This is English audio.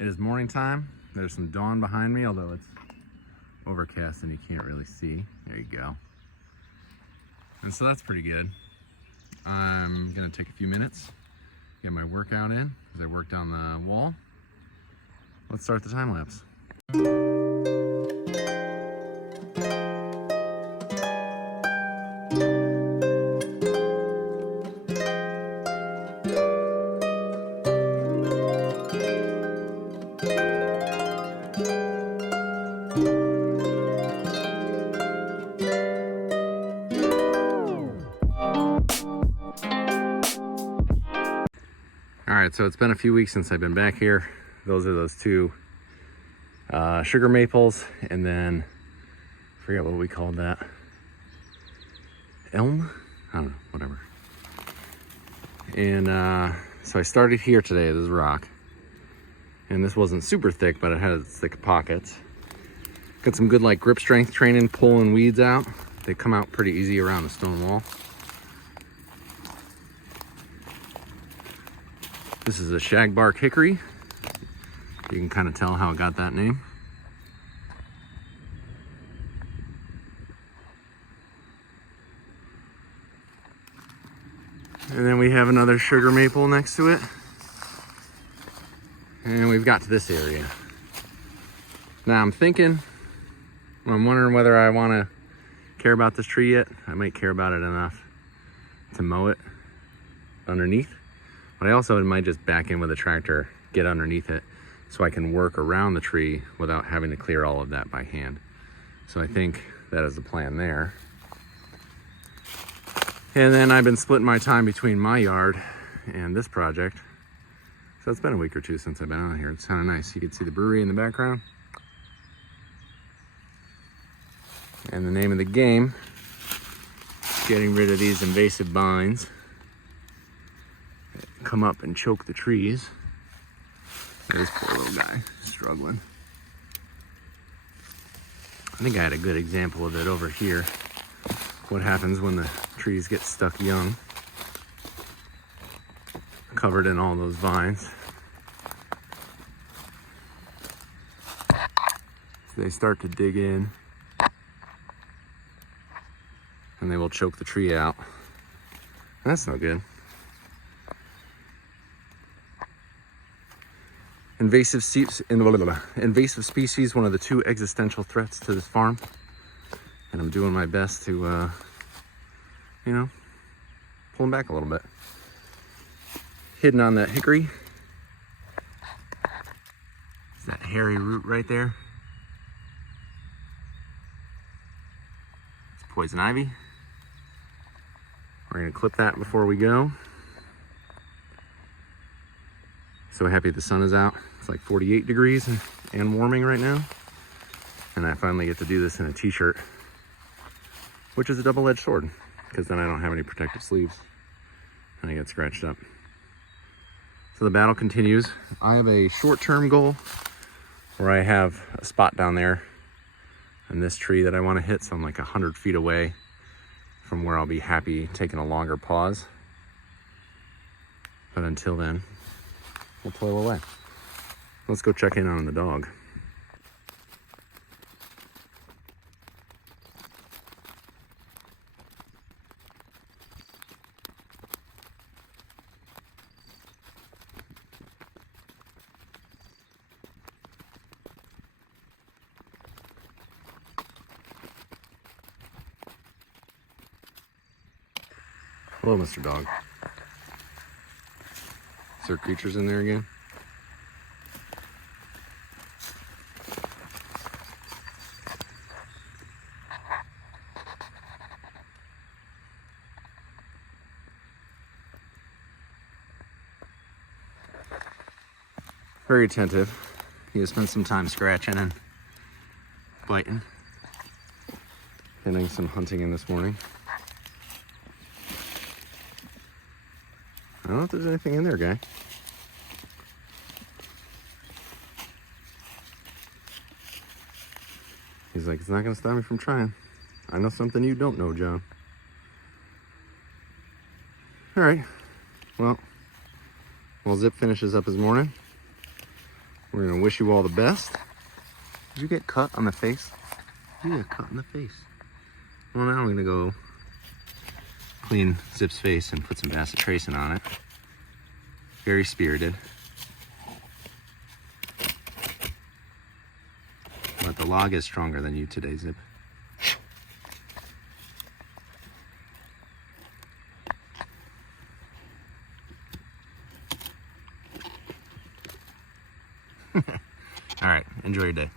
It is morning time. There's some dawn behind me, although it's overcast and you can't really see. There you go. And so that's pretty good. I'm gonna take a few minutes, get my workout in as I work down the wall. Let's start the time lapse. All right, so it's been a few weeks since I've been back here. Those are those two sugar maples, and then I forget what we called that. Elm? I don't know, whatever. And so I started here today, this rock. And this wasn't super thick, but it had its thick pockets. Got some good like grip strength training, pulling weeds out. They come out pretty easy around the stone wall. This is a shagbark hickory. You can kind of tell how it got that name. And then we have another sugar maple next to it. And we've got to this area. Now I'm wondering whether I want to care about this tree yet. I might care about it enough to mow it underneath. But I also might just back in with a tractor, get underneath it, so I can work around the tree without having to clear all of that by hand. So I think that is the plan there. And then I've been splitting my time between my yard and this project. So it's been a week or two since I've been out here. It's kind of nice. You can see the brewery in the background. And the name of the game, getting rid of these invasive vines. Come up and choke the trees. This poor little guy struggling. I think I had a good example of it over here. What happens when the trees get stuck young, covered in all those vines. So they start to dig in and they will choke the tree out. And that's no good. Invasive species, one of the two existential threats to this farm. And I'm doing my best to, pull them back a little bit. Hidden on that hickory is that hairy root right there. It's poison ivy. We're gonna clip that before we go. So happy the sun is out. It's like 48 degrees and warming right now. And I finally get to do this in a t-shirt, which is a double-edged sword, because then I don't have any protective sleeves and I get scratched up. So the battle continues. I have a short-term goal where I have a spot down there in this tree that I want to hit. So I'm like 100 feet away from where I'll be happy taking a longer pause. But until then, we'll toil away. Let's go check in on the dog. Hello, Mr. Dog. Is there creatures in there again? Very attentive. He has spent some time scratching and biting. Getting some hunting in this morning. I don't know if there's anything in there, guy. He's like, it's not gonna stop me from trying. I know something you don't know, John. All right, well, while Zip finishes up his morning, We're gonna wish you all the best. Did you get cut on the face? You got cut on the face. Well, now I'm gonna go clean Zip's face and put some bacitracin on it. Very spirited. But the log is stronger than you today, Zip. All right, enjoy your day.